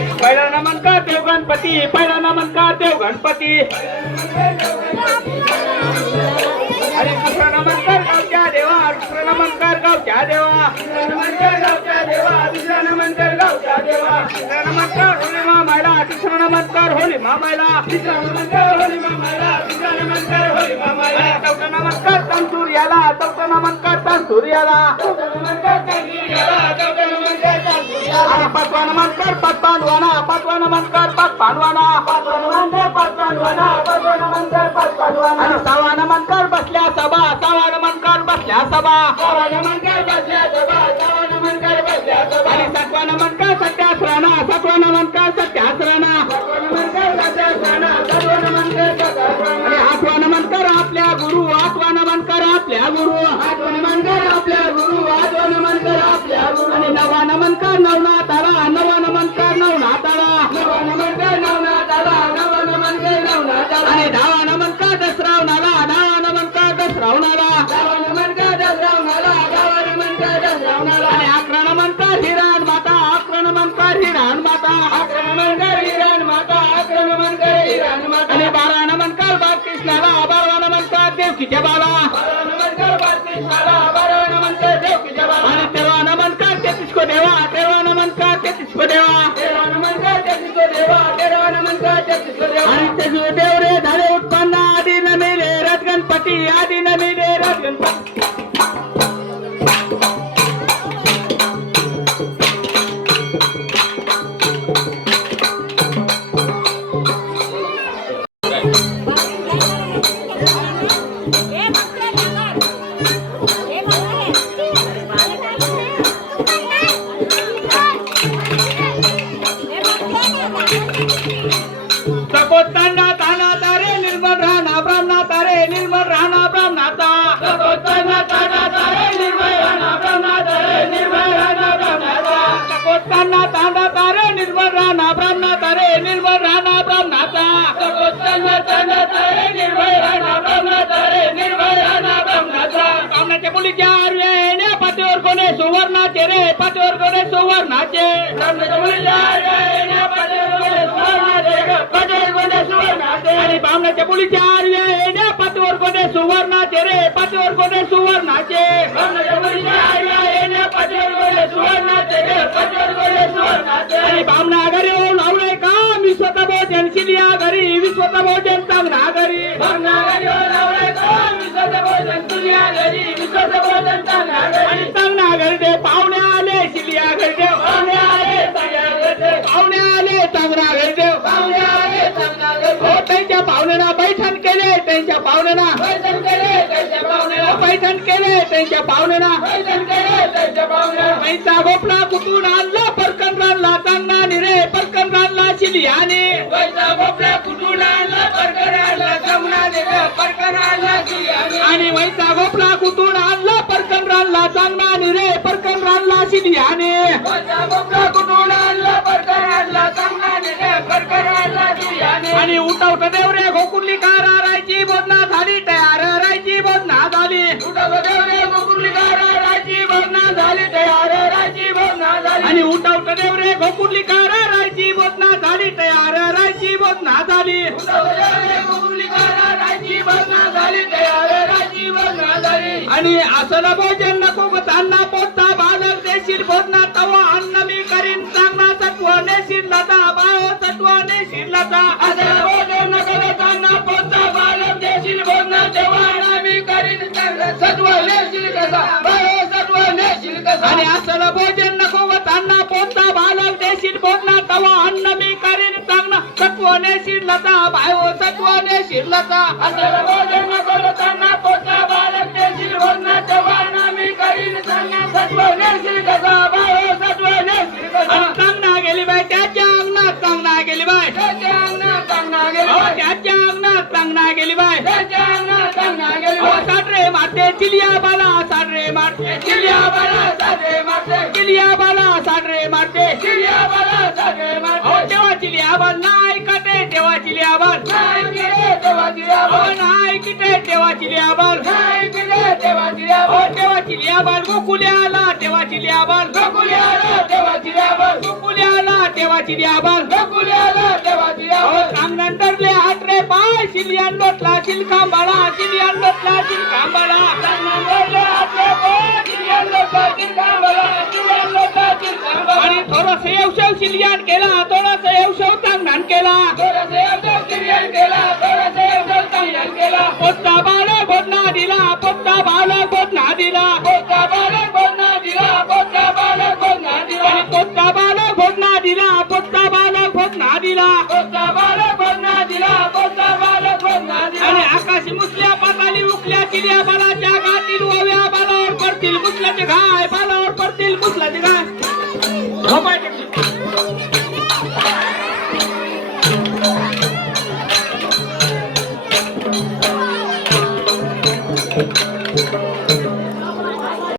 पहिला नमस्कार देव गणपती, पहिला नमस्कार देव गणपती. आणि दुसरा नमस्कार गावच्या देवा, दुसरा नमस्कार गावच्या देवा, नमस्कार गावच्या देवा, दुसरा नमस्कार गावच्या देवा, तिसरा नमस्कार होली मामाला, तिसरा नमस्कार होली मामाला, तिसरा नमस्कार होली मामाला, तिसरा नमस्कार होली मामाला, चौथा नमस्कार तांसुर्याला, चौथा नमस्कार तांसुर्याला, चौथा नमस्कार तांसुर्याला, चौथा नमस्कार तांसुर्याला. आणि पाचवा नमस्कार पाचपांडवाना, पाचवा नमस्कार पाचपांडवाना, पाचवा नमस्कार पाचपांडवाना, पाचवा नमस्कार पाचपांडवाना. आणि सहावा नमस्कार बसल्या सभा, सहावा नमस्कार बसल्या सभा, सहावा नमस्कार बसल्या सभा, सहावा नमस्कार बसल्या सभा. आणि सातवा नमस्कार सत्यासराना, सातवा नमस्कार सत्यासराना, सातवा नमस्कार सत्यासराना, सातवा नमस्कार सत्यासराना. आणि आठवा नमस्कार आपल्या गुरु, आठवा नमस्कार आपल्या गुरु, आठवा नमस्कार आपल्या गुरु, आठवा नमस्कार आपल्या गुरु. आणि नवा नमस्कार नवनाथाला, नवा नमस्कार नवनाथाला, नवा नमस्कार नवनाथाला, नवा नमस्कार नवनाथाला. आणि दहावा नमस्कार दसरावनाला, दहावा नमस्कार दसरावनाला, दहावा नमस्कार दसरावनाला, दहावा नमस्कार दसरावनाला. आणि अकरा नमस्कार हिरण माता, अकरा नमस्कार हिरण माता, अकरा नमस्कार हिरण माता, अकरा नमस्कार हिरण माता. आणि 12 नमस्कार बालकृष्णाला, 12 नमस्कार देवकीच्या बाला, 12 नमस्कार बालकृष्णाला, 12 नमस्कार देवकीच्या बाला. आणि 13 नमस्कार तेहतीस को देवा, 13 नमस्कार तेहतीस को देवा, 13 नमस्कार तेहतीस को देवा, 13 नमस्कार तेहतीस को देवा. आणि तेजू देव रे झाले उत्पन्न, आदि न मिले रथ गणपती, आदि न मिले रथ गणपती. सकोत्तांना ताना तारे निर्मळ राहणा ब्राह्मणा तारे, निर्मळ राहणा ब्राह्मणाचा, सकोत्तांना ताना तारे निर्मळ राहणा ब्राह्मणा तारे, निर्मळ राहणा ब्राह्मणाचा, सकोत्तांना ताना तारे निर्मळ राहणा ब्राह्मणा तारे, निर्मळ राहणा ब्राह्मणाचा, सकोत्तांना ताना तारे निर्मळ राहणा ब्राह्मणा तारे, निर्मळ राहणा ब्राह्मणाचा. ब्राह्मणाच्या मुलीच्या आर्या येण्या पाठीवर कोणे सुवर्णाचे रे, पाठीवर कोणे सुवर्णाचे, ब्राह्मणाच्या मुलीच्या आर्या येण्या पाठीवर कोणे सुवर्णाचे, पाठीवर कोणे सुवर्णाचे. आणि ब्राह्मणाच्या मुलीच्या आर्या येण्या पाठीवर कोणे सुवर्णाचे रे, पाठीवर कोणे सुवर्णाचे, ब्राह्मणाच्या मुलीच्या आर्या येण्या पाठीवर कोणे सुवर्णाचे रे, पाठीवर कोणे सुवर्णाचे. आणि ब्राह्मणा घरी येऊन लावले का मी स्वतः भोजन शिलिया घरी, मी स्वतः भोजन चांगला घरी, ब्राह्मणा घरी येऊन लावले का मी स्वतः भोजन शिलिया घरी, मी स्वतः भोजन चांगला घरी. आणि चांगला घरी दे पाहुणे आले शिलिया घरी देव, पाहुणे आले चांगला घरी देव, पाहुणे आले चांगला घरी देव, पाहुणे आले चांगला घरी. हो त्यांच्या पाहुण्यांना बैठण केले, त्यांच्या पाहुण्यांना बैठण केले, त्यांच्या पाहुण्यांना बैठण केले, त्यांच्या पाहुण्यांना बैठण केले, त्यांच्या पाहुण्यांना. पैसा गोपला कुठून आणला परकन रानला चांगला निरे, परकन रानला शिलियाने, पैसा गोपला कुठून आणला परकन रानला चांगला निरे, परकन रानला शिलियाने. आणि पैसा गोपला कुठून आणला परकन रानला चांगला निरे, परकन रानला शिलियाने, पैसा गोपला कुठून आणला परकन रानला चांगला निरे, परकन रानला शिलियाने. आणि उठवत देव रे गोकुर्ली कारा रायची बोधना झाली तयार, रायची बोधना झाली, उठवत देव रे गोकुर्ली कारा रायची बोधना झाली तयार, रायची बोधना झाली. आणि उठवत देव रे गोकुर्ली कारा रायची बोधना झाली तयार, रायची बोधना झाली, उठवत देव रे गोकुर्ली कारा रायची बोधना झाली तयार, रायची बोधना झाली. आणि असं भोजन नको त्यांना पोटचा बालक देशील बोधना तवा अन्न मी करीन चांगला सत्वाने शिरलाचा, बाळ सत्वाने शिरलाचा. असं भोजन नको त्यांना पोटचा बालक देशील बोधना तेव्हा मी करीन चांगला सत्वाने शिरकसा, बाळ सत्वाने शिरकसा. आणि असं भोजन नको त्यांना पोटचा बालक देशील बोधना तवा अन्न मी करीन चांगला सत्वाने शिरलाचा, बाळ सत्वाने शिरलाचा. असं भोजन नको त्यांना पोटचा बालक देशील बोधना तेव्हा मी करीन चांगला सत्वाने शिरकसा, बाळ सत्वाने शिरकसा. आणि चांगला गेली बाय त्याच्या अंगणात, चांगला गेली बाय त्याच्या अंगणात, चांगला गेली बाय त्याच्या अंगणात, चांगला गेली बाय त्याच्या अंगणात, चांगला गेली बाय. साडरे मारते चिलिया बाला, साडरे मारते चिलिया बाला, साडरे मारते चिलिया बाला, साडरे मारते चिलिया बाला, साडरे मारते. हो तेव्हा चिलिया बाल नाही कटे, तेव्हा चिलिया बाल नाही किरे, तेव्हा चिलिया बाल नाही किटे, तेव्हा चिलिया बाल नाही किरे, तेव्हा चिलिया बाल. हो तेव्हा चिलिया बाल गोकुल्या आला, तेव्हा चिलिया बाल गोकुल्या आला, तेव्हा चिलिया बाल गोकुल्या आला, तेव्हाची द्याबल गोकुळी आला देवाची आवड नंतरले आटरे पाय शिलियान लोटला शिलखांबाळा शिलियान लोटला शिलखांबाळा आणि थोडस येवशेव शिलियान केला थोडस येवशेव तांगणान केला पोत्ता बाळा बोधना दिला पोत्ता बाळा बोधना दिला पोत्ता बालक बोलना दिला पोत्ता बालक बोलना दिला आणि पोत्ता बाळा बोधना दिला पोत्ता बाळा बोधना दिला पोत्ता बालक बोलना दिला पोत्ता बालक बोलना दिला आणि आकाशी मुसल्या पाताली उकल्या चिल्या बालाच्या गातील ओव्या बालावर पडतील मुसल्याचे घाय बालावर पडतील मुसल्याचे घाय झोपायचे